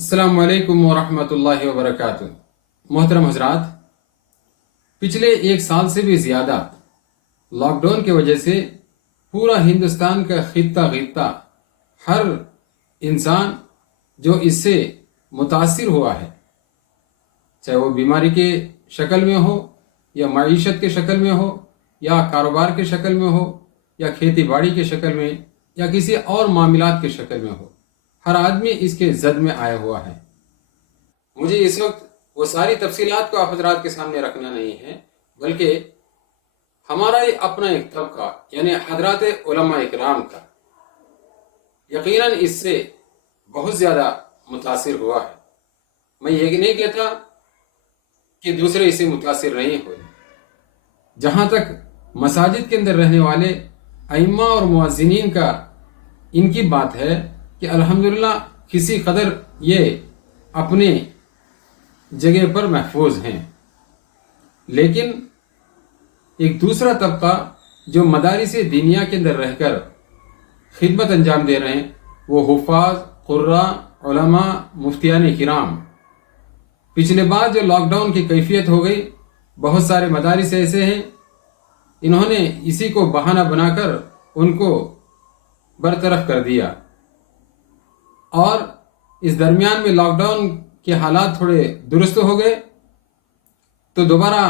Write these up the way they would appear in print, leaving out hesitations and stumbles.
अस्सलामु अलैकुम वरहमतुल्लाहि वबरकातुह। मोहतरम हजरात, पिछले एक साल से भी ज़्यादा लॉकडाउन की वजह से पूरा हिंदुस्तान का खित्ता हर इंसान जो इससे मुतासिर हुआ है, चाहे वो बीमारी के शक्ल में हो या मईशत के शक्ल में हो या कारोबार के शक्ल में हो या खेती बाड़ी के शक्ल में या किसी और मामलात के शक्ल में हो, हर आदमी इसके जद में आया हुआ है। मुझे इस वक्त वो सारी तफसीलात को आप हजरात के सामने रखना नहीं है, बल्कि हमारा ये अपना एक तबका यानी हजरात उलमा इकराम का यकीनन इससे बहुत ज़्यादा मुतासिर हुआ है। मैं ये नहीं कहता कि दूसरे इससे मुतासिर नहीं हुए। जहाँ तक मसाजिद के अंदर रहने वाले अइम्मा और मुअज्जिनीन का इनकी बात है कि अल्हम्दुलिल्लाह किसी कदर ये अपने जगह पर महफूज हैं, लेकिन एक दूसरा तबका जो मदारिस दीनिया के अंदर रहकर खिदमत अंजाम दे रहे हैं, वो हुफ़ाज़, क़ुर्रा, उलमा, मुफ्तियान किराम। पिछले बार जो लॉकडाउन की कैफियत हो गई, बहुत सारे मदारिस ऐसे हैं इन्होंने इसी को बहाना बनाकर उनको बरतरफ कर दिया, और इस दरमियान में लॉकडाउन के हालात थोड़े दुरुस्त हो गए तो दोबारा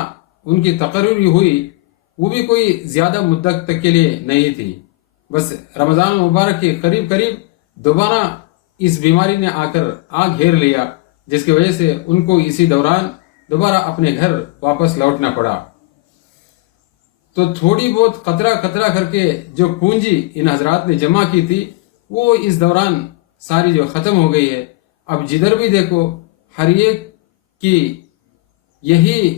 उनकी तकर्री हुई। वो भी कोई ज़्यादा मुद्दत तक के लिए नहीं थी, बस रमज़ान मुबारक के करीब करीब दोबारा इस बीमारी ने आकर घेर लिया, जिसकी वजह से उनको इसी दौरान दोबारा अपने घर वापस लौटना पड़ा। तो थोड़ी बहुत कतरा कतरा करके जो पूंजी इन हजरात ने जमा की थी वो इस दौरान सारी जो ख़त्म हो गई है। अब जिधर भी देखो हर एक की यही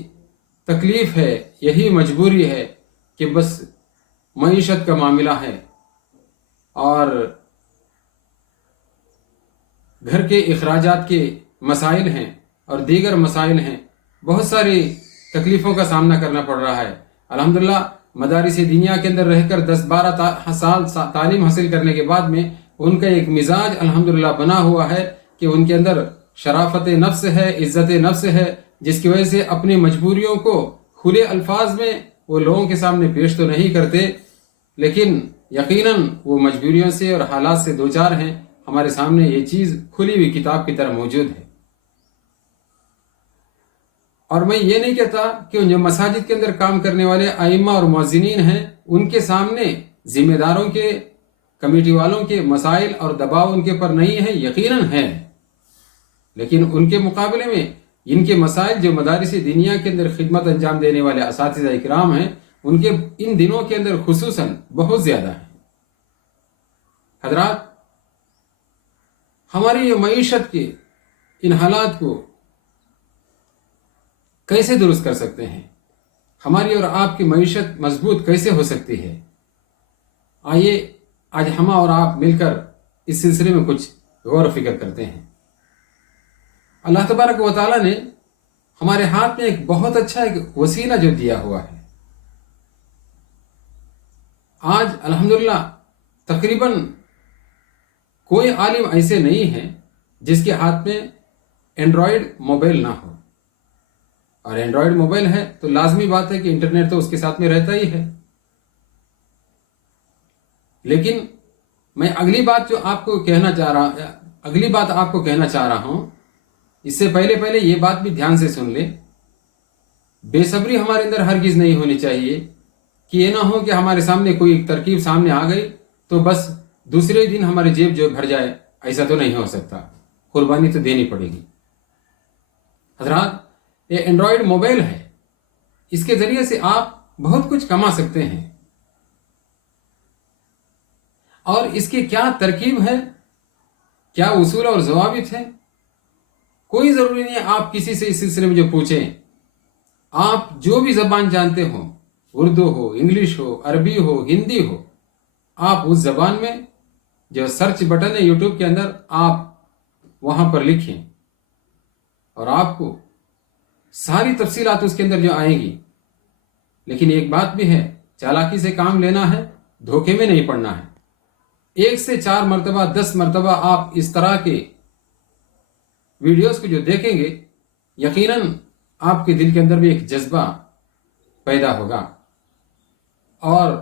तकलीफ है, यही मजबूरी है कि बस मईशत का मामला है और घर के अखराजात के मसाइल हैं और दीगर मसाइल हैं। बहुत सारी तकलीफ़ों का सामना करना पड़ रहा है। अल्हम्दुलिल्लाह मदारिस दीनिया के अंदर रहकर 10-12 साल तालीम हासिल करने के बाद में उनका एक मिजाज अल्हम्दुलिल्लाह बना हुआ है कि उनके अंदर शराफत नफ्स है, इज्जत नफ्स है, जिसकी वजह से अपनी मजबूरियों को खुले अल्फाज में वो लोगों के सामने पेश तो नहीं करते, लेकिन यकीनन वो मजबूरियों से और हालात से दो चार हैं। हमारे सामने ये चीज़ खुली हुई किताब की तरह मौजूद है। और मैं ये नहीं कहता कि जो मसाजिद के अंदर काम करने वाले आइम्मा और मुअज्जिनीन हैं उनके सामने जिम्मेदारों के, कमेटी वालों के मसाइल और दबाव उनके पर नहीं है, यकीनन है, लेकिन उनके मुकाबले में इनके मसाइल जो मदारिस दीनिया के अंदर खिदमत अंजाम देने वाले असातिज़ा इकराम हैं उनके इन दिनों के अंदर खुसूसन बहुत ज़्यादा है। हजरात, हमारी ये मईशत के इन हालात को कैसे दुरुस्त कर सकते हैं, हमारी और आपकी मईशत मजबूत कैसे हो सकती है, आइए आज हम और आप मिलकर इस सिलसिले में कुछ गौर फिक्र करते हैं। अल्लाह तबारक व तआला ने हमारे हाथ में एक बहुत अच्छा एक वसीला जो दिया हुआ है। आज अल्हम्दुलिल्लाह तकरीबन कोई आलिम ऐसे नहीं है जिसके हाथ में एंड्रॉयड मोबाइल ना हो, और एंड्रॉयड मोबाइल है तो लाजमी बात है कि इंटरनेट तो उसके साथ में रहता ही है। लेकिन मैं अगली बात आपको कहना चाह रहा हूं, इससे पहले ये बात भी ध्यान से सुन ले। बेसब्री हमारे अंदर हरगिज नहीं होनी चाहिए कि ये ना हो कि हमारे सामने कोई तरकीब सामने आ गई तो बस दूसरे दिन हमारी जेब जो भर जाए, ऐसा तो नहीं हो सकता, कुर्बानी तो देनी पड़ेगी। हजरात, ये एंड्रॉयड मोबाइल है, इसके जरिए से आप बहुत कुछ कमा सकते हैं, और इसकी क्या तरकीब है, क्या उसूल और ज़वाबित है, कोई ज़रूरी नहीं है आप किसी से इस सिलसिले में जो पूछें। आप जो भी ज़बान जानते हो, उर्दू हो, इंग्लिश हो, अरबी हो, हिंदी हो, आप उस ज़बान में जो सर्च बटन है यूट्यूब के अंदर, आप वहाँ पर लिखें और आपको सारी तफसीलात उसके अंदर जो आएंगी। लेकिन एक बात भी है, चालाकी से काम लेना है, धोखे में नहीं पड़ना है। 1 से 4 मरतबा 10 मरतबा आप इस तरह के ویڈیوز کو جو دیکھیں گے یقیناً آپ کے دل کے اندر بھی ایک جذبہ پیدا ہوگا اور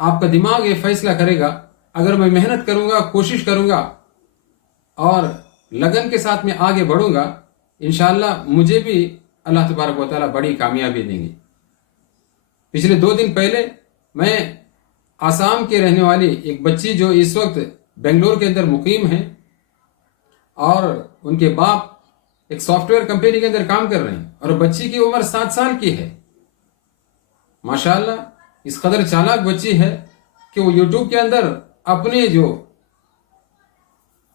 آپ کا دماغ یہ فیصلہ کرے گا اگر میں محنت کروں گا، کوشش کروں گا اور لگن کے ساتھ میں آگے بڑھوں گا، انشاءاللہ مجھے بھی اللہ تبارک و تعالیٰ بڑی کامیابی دیں گے۔ پچھلے 2 دن پہلے میں آسام کے رہنے والی ایک بچی جو اس وقت بنگلور کے اندر مقیم ہیں اور ان کے باپ ایک سافٹ ویئر کمپنی کے اندر کام کر رہے ہیں اور بچی کی عمر 7 سال کی ہے، ماشاءاللہ اس قدر چالاک بچی ہے کہ وہ یوٹیوب کے اندر اپنے جو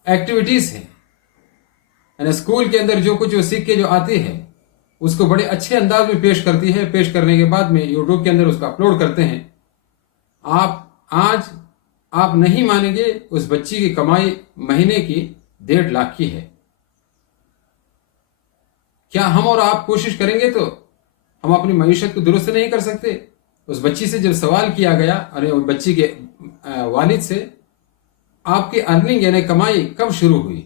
ایکٹیویٹیز ہیں یعنی اسکول کے اندر جو کچھ وہ سیکھ کے جو آتی ہے اس کو بڑے اچھے انداز میں پیش کرتی ہے، پیش کرنے کے بعد میں یوٹیوب کے اندر اس کو اپلوڈ کرتے ہیں۔ آپ نہیں مانیں گے اس بچی کی کمائی مہینے کی 1.5 لاکھ کی ہے۔ کیا ہم اور آپ کوشش کریں گے تو ہم اپنی معیشت کو درست نہیں کر سکتے؟ اس بچی سے جب سوال کیا گیا اور بچی کے والد سے آپ کی ارننگ یعنی کمائی کب شروع ہوئی،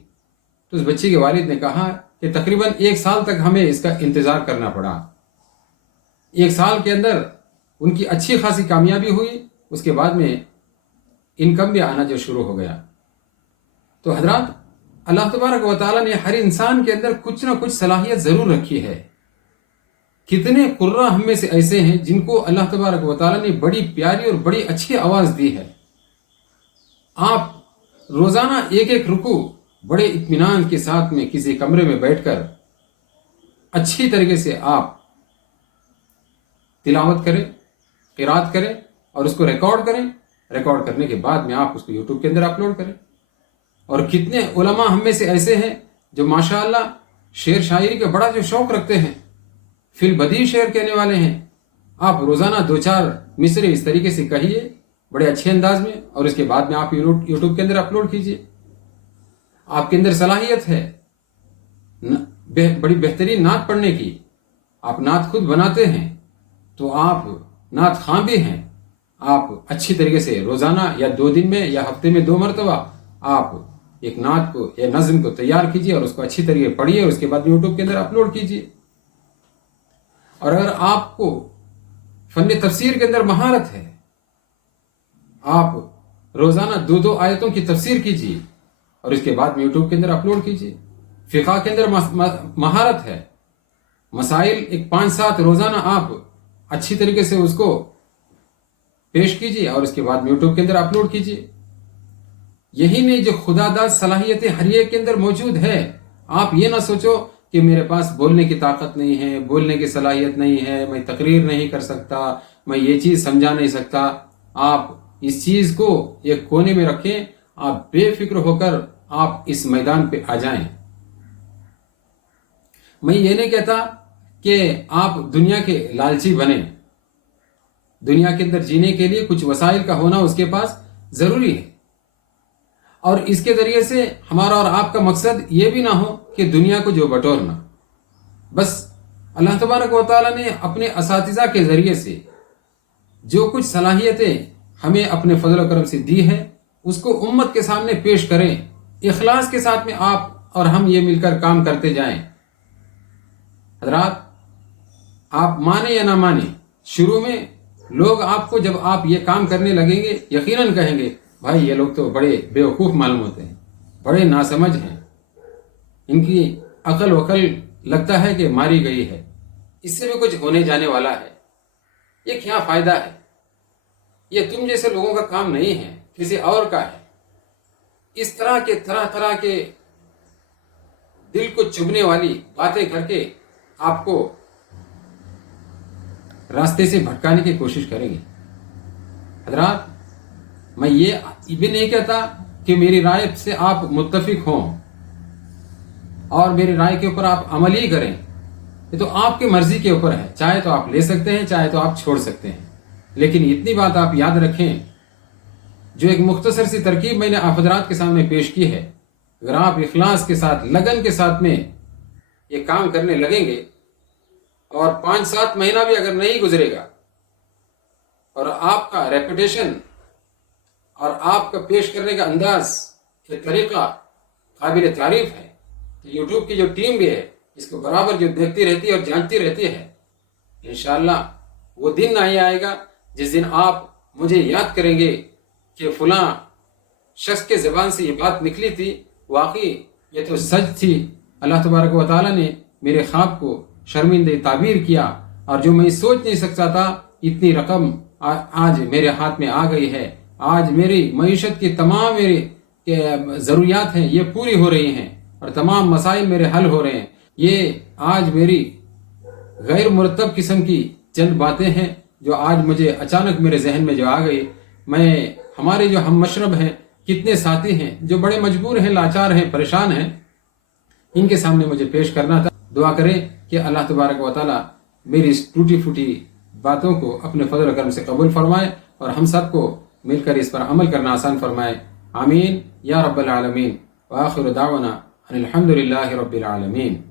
تو اس بچی کے والد نے کہا کہ تقریباً 1 سال تک ہمیں اس کا انتظار کرنا پڑا۔ 1 سال کے اندر ان کی اچھی خاصی کامیابی ہوئی، اس کے بعد میں انکم بھی آنا جو شروع ہو گیا۔ تو حضرات، اللہ تبارک و تعالیٰ نے ہر انسان کے اندر کچھ نہ کچھ صلاحیت ضرور رکھی ہے۔ کتنے قرہ ہم میں سے ایسے ہیں جن کو اللہ تبارک و تعالیٰ نے بڑی پیاری اور بڑی اچھی آواز دی ہے۔ آپ روزانہ 1 رکوع بڑے اطمینان کے ساتھ میں کسی کمرے میں بیٹھ کر اچھی طریقے سے آپ تلاوت کریں، قرات کریں اور اس کو ریکارڈ کریں۔ ریکارڈ کرنے کے بعد میں آپ اس کو یوٹیوب کے اندر اپلوڈ کریں۔ اور کتنے علماء ہم میں سے ایسے ہیں جو ماشاءاللہ شعر شاعری کا بڑا جو شوق رکھتے ہیں، فی البدیع شعر کہنے والے ہیں۔ آپ روزانہ 2-4 مصرے اس طریقے سے کہیے بڑے اچھے انداز میں اور اس کے بعد میں آپ یوٹیوب کے اندر اپلوڈ کیجئے۔ آپ کے اندر صلاحیت ہے بڑی بہترین نعت پڑھنے کی، آپ نعت خود بناتے ہیں تو آپ نعت خواں بھی ہیں۔ آپ اچھی طریقے سے روزانہ یا 2 دن میں یا ہفتے میں 2 مرتبہ آپ ایک نعت کو یا نظم کو تیار کیجئے اور اس کو اچھی طریقے پڑھیے اور اس کے بعد یوٹیوب کے اندر اپلوڈ کیجئے۔ اور اگر آپ کو فن تفسیر کے اندر مہارت ہے، آپ روزانہ 2 آیتوں کی تفسیر کیجئے اور اس کے بعد میں یوٹیوب کے اندر اپلوڈ کیجئے۔ فقہ کے اندر مہارت ہے، مسائل ایک 5-7 روزانہ آپ اچھی طریقے سے اس کو پیش کیجئے اور اس کے بعد یوٹیوب کے اندر اپلوڈ کیجئے۔ یہی نہیں جو خدا داد صلاحیتیں ہر ایک کے اندر موجود ہے۔ آپ یہ نہ سوچو کہ میرے پاس بولنے کی طاقت نہیں ہے، بولنے کی صلاحیت نہیں ہے، میں تقریر نہیں کر سکتا، میں یہ چیز سمجھا نہیں سکتا۔ آپ اس چیز کو ایک کونے میں رکھیں، آپ بے فکر ہو کر آپ اس میدان پہ آ جائیں۔ میں یہ نہیں کہتا کہ آپ دنیا کے لالچی بنیں۔ دنیا کے اندر جینے کے لیے کچھ وسائل کا ہونا اس کے پاس ضروری ہے، اور اس کے ذریعے سے ہمارا اور آپ کا مقصد یہ بھی نہ ہو کہ دنیا کو جو بٹورنا۔ بس اللہ تبارک و تعالیٰ نے اپنے اساتذہ کے ذریعے سے جو کچھ صلاحیتیں ہمیں اپنے فضل و کرم سے دی ہے اس کو امت کے سامنے پیش کریں، اخلاص کے ساتھ میں آپ اور ہم یہ مل کر کام کرتے جائیں۔ حضرات، آپ مانیں یا نہ مانیں، شروع میں لوگ آپ کو جب آپ یہ کام کرنے لگیں گے یقیناً کہیں گے بھائی یہ لوگ تو بڑے بیوقوف معلوم ہوتے ہیں، بڑے ناسمجھ ہیں، ان کی عقل وقل لگتا ہے کہ ماری گئی ہے، اس سے بھی کچھ ہونے جانے والا ہے، یہ کیا فائدہ ہے، یہ تم جیسے لوگوں کا کام نہیں ہے، کسی اور کا ہے۔ اس طرح کے دل کو چبھنے والی باتیں کر کے آپ کو راستے سے بھٹکانے کی کوشش کریں گے۔ حضرات، میں یہ بھی نہیں کہتا کہ میری رائے سے آپ متفق ہوں اور میری رائے کے اوپر آپ عمل ہی کریں، یہ تو آپ کی مرضی کے اوپر ہے، چاہے تو آپ لے سکتے ہیں، چاہے تو آپ چھوڑ سکتے ہیں، لیکن اتنی بات آپ یاد رکھیں، جو ایک مختصر سی ترکیب میں نے آپ حضرات کے سامنے پیش کی ہے، اگر آپ اخلاص کے ساتھ لگن کے ساتھ میں یہ کام کرنے لگیں گے اور 5-7 مہینہ بھی اگر نہیں گزرے گا اور آپ کا ریپوٹیشن اور آپ کا پیش کرنے کا انداز یہ طریقہ قابل تعریف ہے، यूट्यूब की जो टीम भी है इसको बराबर जो देखती रहती है और जानती रहती है, इंशाअल्लाह वो दिन नहीं आएगा जिस दिन आप मुझे याद करेंगे कि फलां शख्स के ज़बान से ये बात निकली थी, वाकई ये तो सच थी। अल्लाह तबारक व तआला ने मेरे ख्वाब को शर्मिंदे ताबीर किया और जो मैं सोच नहीं सकता था इतनी रकम आज मेरे हाथ में आ गई है। आज मेरी मईशत की तमाम मेरी ज़रूरियात हैं ये पूरी हो रही हैं और तमाम मसाइल मेरे हल हो रहे हैं। ये आज मेरी गैर मुरतब किस्म की चंद बातें हैं जो आज मुझे अचानक मेरे जहन में जो आ गई। मैं हमारे जो हम मशरब हैं, कितने साथी हैं जो बड़े मजबूर हैं, लाचार हैं, परेशान हैं, इनके सामने मुझे पेश करना था। दुआ करें कि अल्लाह तबारक व तआला मेरी इस टूटी फूटी बातों को अपने फजल करम से कबूल फरमाए और हम सबको मिलकर इस पर अमल करना आसान फरमाए। आमीन या रब्बल आलमीन। व आखिरु दावाना अनिल हम्दुलिल्लाहि रब्बिल आलमीन।